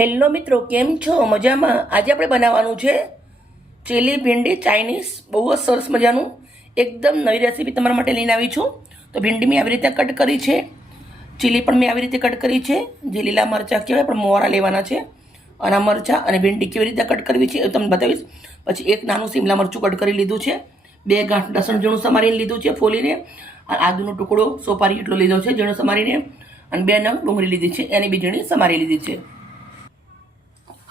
Hello મિત્રો, કેમ છો? મજામાં? આજે આપણે બનાવવાનું છે ચીલી ભીંડી ચાઇનીઝ. બહુ જ સરસ મજાનું. એકદમ નવી રેસીપી તમારા માટે લઈને આવી છું. તો ભીંડી મેં આવી રીતે કટ કરી છે. ચીલી પણ મેં આવી રીતે કટ કરી છે. જે લીલા મરચાં કહેવાય, પણ મોરા લેવાના છે. અને મરચાં અને ભીંડી કેવી રીતે કટ કરવી છે એ તમને બતાવીશ. પછી એક નાનું સિમલા મરચું કટ કરી લીધું છે. બે ગાંઠ લસણ ઝીણું સમારીને લીધું છે ફોલીને. અને આદુનો ટુકડો સોપારી એટલો લીધો છે ઝીણું સમારીને. અને બે નંગ ડુંગળી લીધી છે. એની બીજણી સમારી લીધી છે.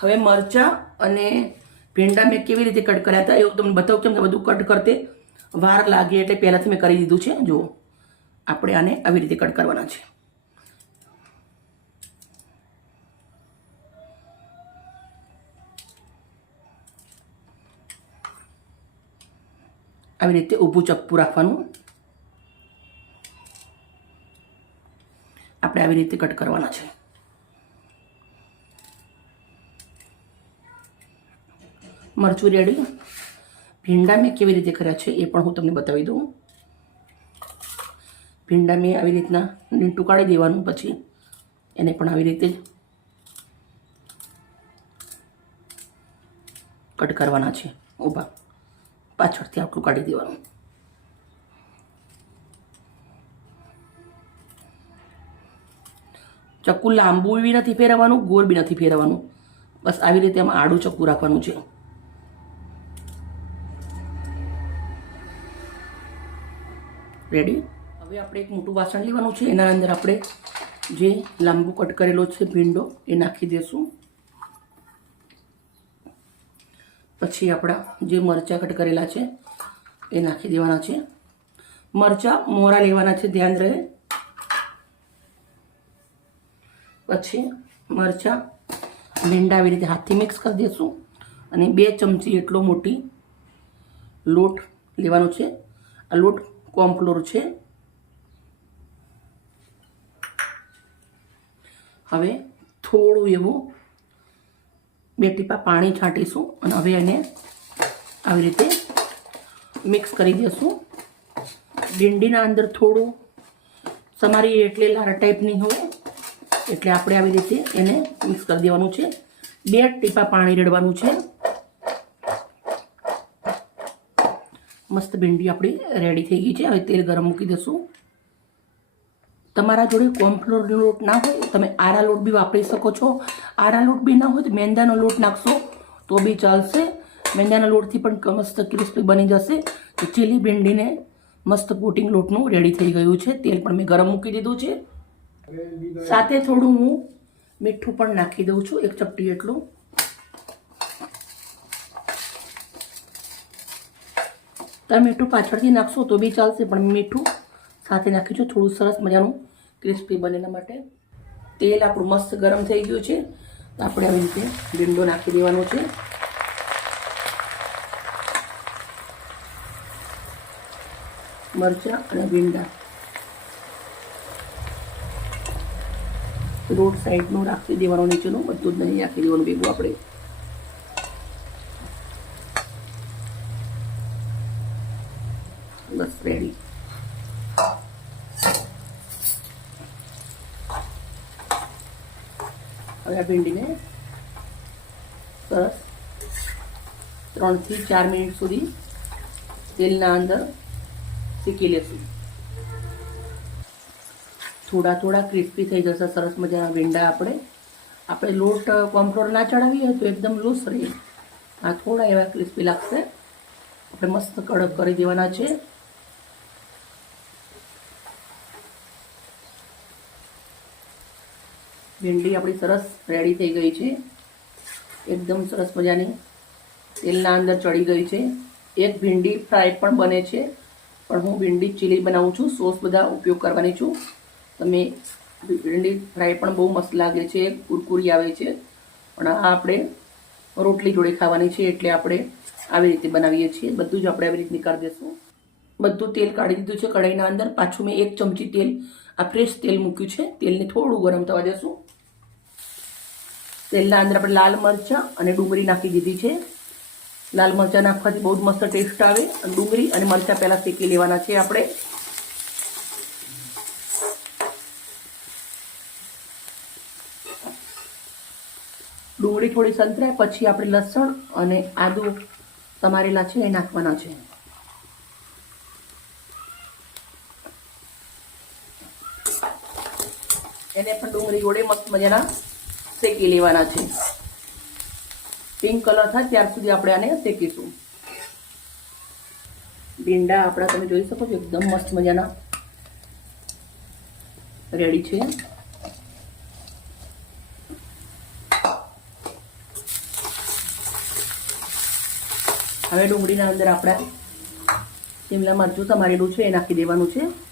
હવે મરચાં અને ભીંડા મેં કેવી રીતે કટ કર્યા હતા એવું તમને બતાવું કેમ કે બધું કટ કરતે વાર લાગે એટલે પહેલાંથી મેં કરી દીધું છે. જુઓ, આપણે આને આવી રીતે કટ કરવાના છે. આવી રીતે ઊભું ચપ્પુ રાખવાનું. આપણે આવી રીતે કટ કરવાના છે. મરચું રેડી ભીંડા મેં કેવી રીતે કર્યા છે એ પણ હું તમને બતાવી દઉં. ભીંડા મેં આવી રીતના લીંટું કાઢી દેવાનું, પછી એને પણ આવી રીતે કટ કરવાના છે ઊભા. પાછળથી આટલું કાઢી દેવાનું. ચક્કુ લાંબુ બી નથી ફેરવવાનું ગોળ બી નથી ફેરવવાનું. બસ આવી રીતે આમાં આડું ચક્કુ રાખવાનું છે. રેડી હવે આપણે એક મોટું વાસણ લેવાનું છે. એના અંદર આપણે જે લાંબુ કટ કરેલો છે ભીંડો, એ નાખી દઈશું પછી આપણા જે મરચાં કટ કરેલા છે, એ નાખી દેવાના છે. મરચાં મોરા લેવાના છે, ધ્યાન રહે. પછી મરચાં ભીંડા આવી રીતે હાથથી મિક્સ કરી દઈશું અને બે ચમચી એટલો મોટી લોટ લેવાનો છે. આ લોટ કોર્નફ્લોર છે. હવે થોડું એવું બે ટીપા પાણી છાંટીશું અને હવે એને આવી રીતે મિક્સ કરી દઈશું ભીંડીના અંદર થોડું સમારી એટલે લારા ટાઈપની હોય, એટલે આપણે આવી રીતે એને મિક્સ કરી દેવાનું છે. બે ટીપા પાણી રેડવાનું છે. મસ્ત ભીંડી આપણી રેડી થઈ ગઈ છે. હવે તેલ ગરમ મૂકી દઈશું. તમારા જોડે કોર્નફ્લોર લોટ ના હોય, તમે આરા લોટ બી વાપરી શકો છો. આરા લોટ બી ના હોય તો મેંદાનો લોટ નાખશો તો બી ચાલશે. મેંદાના લોટથી પણ મસ્ત ક્રિસ્પી બની જશે. તો ચીલી ભીંડીને મસ્ત કોટિંગ લોટનું રેડી થઈ ગયું છે. તેલ પણ મેં ગરમ મૂકી દીધું છે. સાથે થોડું હું મીઠું પણ નાખી દઉં છું, એક ચપટી એટલું તમે મીઠું પાછળથી નાખશો તો બી ચાલશે, પણ મીઠું સાથે નાખી છું થોડું સરસ મજાનું ક્રિસ્પી બને માટે. તેલ આપણું મસ્ત ગરમ થઈ ગયું છે. આપણે આવી રીતે ભીંડો નાખી દેવાનો છે. મરચાં અને ભીંડા. રોડ સાઈડનું રાખી દેવાનું, નીચેનું બધું જ નહીં રાખી દેવાનું ભેગું આપણે બસ રેડી હવે ભીંડીને સરસ ત્રણથી ચાર મિનિટ સુધી તેલના અંદર શીખી લેશું. થોડા થોડા ક્રિસ્પી થઈ જશે, સરસ મજાના ભીંડા આપણે. આપણે લોટ કોમ્ફ્લોર ના ચડાવીએ તો એકદમ લૂસ રહે. આ થોડા એવા ક્રિસ્પી લાગશે. આપણે મસ્ત કડક કરી દેવાના છે. ભીંડી આપણી સરસ રેડી થઈ ગઈ છે. એકદમ સરસ મજાની તેલના અંદર ચડી ગઈ છે. એક ભીંડી ફ્રાય પણ બને છે. પણ હું ભીંડી ચીલી બનાવું છું. સોસ બધા ઉપયોગ કરવાની છું. તમે ભીંડી ફ્રાય પણ બહુ મસ્ત લાગે છે. કુરકુરી આવે છે. પણ આ આપણે રોટલી જોડે ખાવાની છે એટલે આપણે આવી રીતે બનાવીએ છીએ. બધું જ આપણે આવી રીતની કરી દઈશું બધું તેલ કાઢી દીધું છે. કઢાઈના અંદર પાછું મેં એક ચમચી તેલ, આ ફ્રેશ તેલ મૂક્યું છે. તેલને થોડું ગરમ થવા દેશું. તેલના અંદર આપણે લાલ મરચાં અને ડુંગળી નાખી દીધી છે. લાલ મરચાં નાખવાથી બહુ જ મસ્ત ટેસ્ટ આવે. અને ડુંગળી અને મરચાં પહેલાં શેકી લેવાના છે આપણે. ડુંગળી થોડી સંતરાય, પછી આપણે લસણ અને આદુ સમારેલા છે એ નાખવાના છે. એને પણ ડુંગળી જોડે મસ્ત મજાના શેકી લેવાના છે. પિંક કલર થાય ત્યાર સુધી આપણે આને શેકીશું. ભીંડા આપણા તમે જોઈ શકો છો, એકદમ મસ્ત મજાના. રેડી છે. હવે ડુંગળીના અંદર આપણે શિમલા મરચું તમારેલું છે એ નાખી દેવાનું છે.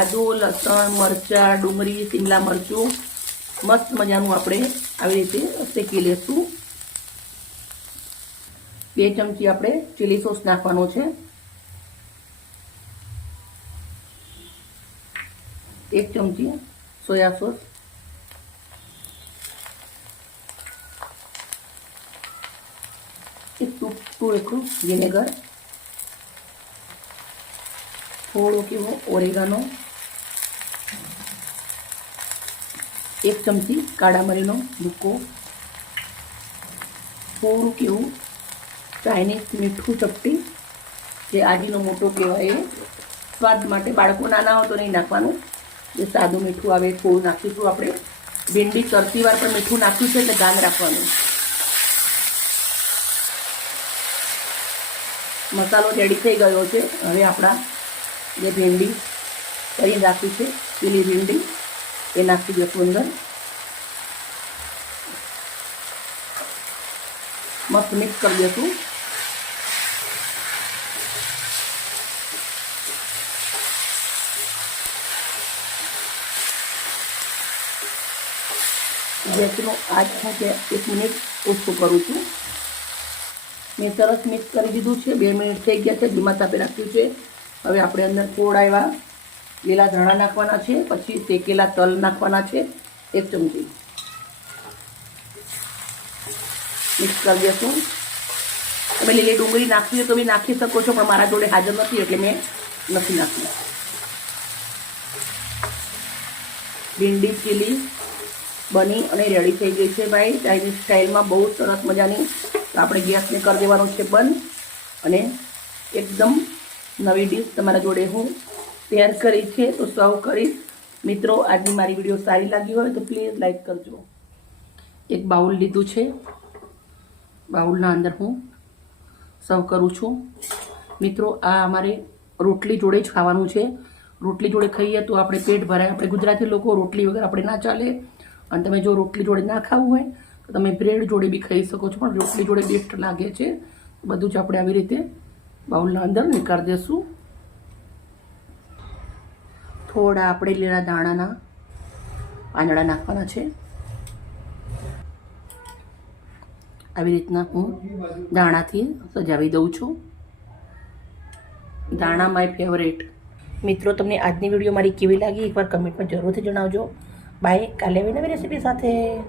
આદુ, લસણ, મરચાં, ડુંગળી, શિમલા મરચું, મસ્ત મજાનું આપણે આવી રીતે શેકી લેશું. બે ચમચી આપણે ચીલી સોસ નાખવાનો છે. એક ચમચી સોયા સોસ એક ટૂંકું એક વિનેગર થોડો એવો ઓરેગાનો એક ચમચી કાળા મરીનો ભૂકો થોડુંક એવું ચાઇનીઝ મીઠું ચપટી, જે આજીનો મોટો કહેવાય એ સ્વાદ માટે બાળકો નાના હોય તો નહીં નાખવાનું. જે સાદું મીઠું આવે થોડું નાખીશું આપણે. ભીંડી તરતી વાર પણ મીઠું નાખ્યું છે એટલે ધ્યાન રાખવાનું. મસાલો રેડી થઈ ગયો છે. હવે આપણા જે ભીંડી કરી રાખી છે, પેલી ભીંડી. એ નાખી દઈશું અંદર મસ્ત મિક્સ કરી દઈશું ગેસનો આજ કે એક મિનિટ ઓછું કરું છું. મેં સરસ મિક્સ કરી દીધું છે. બે મિનિટ થઈ ગયા છે. ધીમા તાપે રાખ્યું છે. હવે આપણે અંદર કોળ એવા લીલા ધાણા નાખવાના છે, પછી શેકેલા તલ નાખવાના છે, એક ચમચી. મિક્સ કરી દઈશું તમે લીલી ડુંગળી નાખવી હોય તો બી નાખી શકો છો, પણ મારા જોડે હાજર નથી, એટલે મેં નથી નાખી. ભીંડી, ચીલી, બની અને રેડી થઈ ગઈ છે ભાઈ. ચાઇનીઝ સ્ટાઇલમાં બહુ સરસ મજાની આપણે ગેસને કરી દેવાનું છે બંધ. અને એકદમ નવી ડીશ તમારા જોડે હું તૈયાર કરી છે, તો સર્વ કરીશ મિત્રો, આજની મારી વીડિયો સારી લાગી હોય તો પ્લીઝ લાઈક કરજો. એક બાઉલ લીધું છે. બાઉલના અંદર હું સર્વ કરું છું. મિત્રો, આ અમારે રોટલી જોડે જ ખાવાનું છે. રોટલી જોડે ખાઈએ તો આપણે પેટ ભરાય. આપણે ગુજરાતી લોકો રોટલી વગર આપણે ના ચાલે. અને તમે જો રોટલી જોડે ના ખાવું હોય, તો તમે બ્રેડ જોડે બી ખાઈ શકો છો. પણ રોટલી જોડે બેસ્ટ લાગે છે. બધું જ આપણે આવી રીતે બાઉલના અંદર નીકાળી દઈશું થોડા આપણે લીલા દાણાના પાંદડા નાખવાના છે. આવી રીતના હું દાણાથી સજાવી દઉં છું. દાણા માય ફેવરેટ મિત્રો, તમને આજની વીડિયો મારી કેવી લાગી? એકવાર કમેન્ટમાં જરૂરથી જણાવજો. બાય કાલે આવી નવી રેસીપી સાથે.